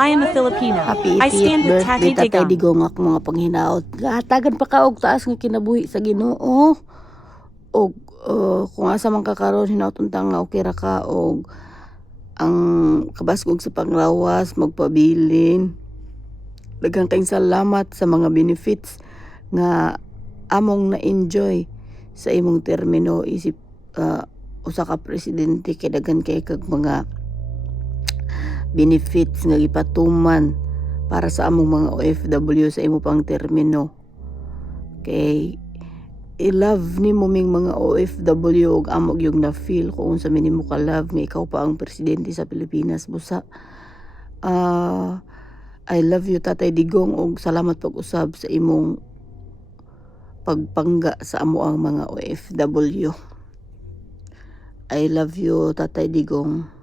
I am a Filipino. Happy I 80th stand with birthday, Tatay Tatay Digong. Digong, ako mga panghinaot. Gahatagan pa ka og taas nga kinabuhi sa Ginoo. Og kung asa man ka karon hinauton-tang nga okay ra ka og ang kabasgog sa panglawas, magpabilin. Daghang kayong salamat sa mga benefits nga among na-enjoy sa imong termino isip usa ka presidente kay daghan kay kag mga benefits nga gipatuman para sa among mga OFW sa imo pang termino. Kay i-love ni mo ming mga OFW og amog yung na-feel kung unsa man nimo ka-love nga ikaw pa ang presidente sa Pilipinas busa. I love you Tatay Digong og salamat pag-usab sa imong pagpangga sa amo ang mga OFW. I love you Tatay Digong.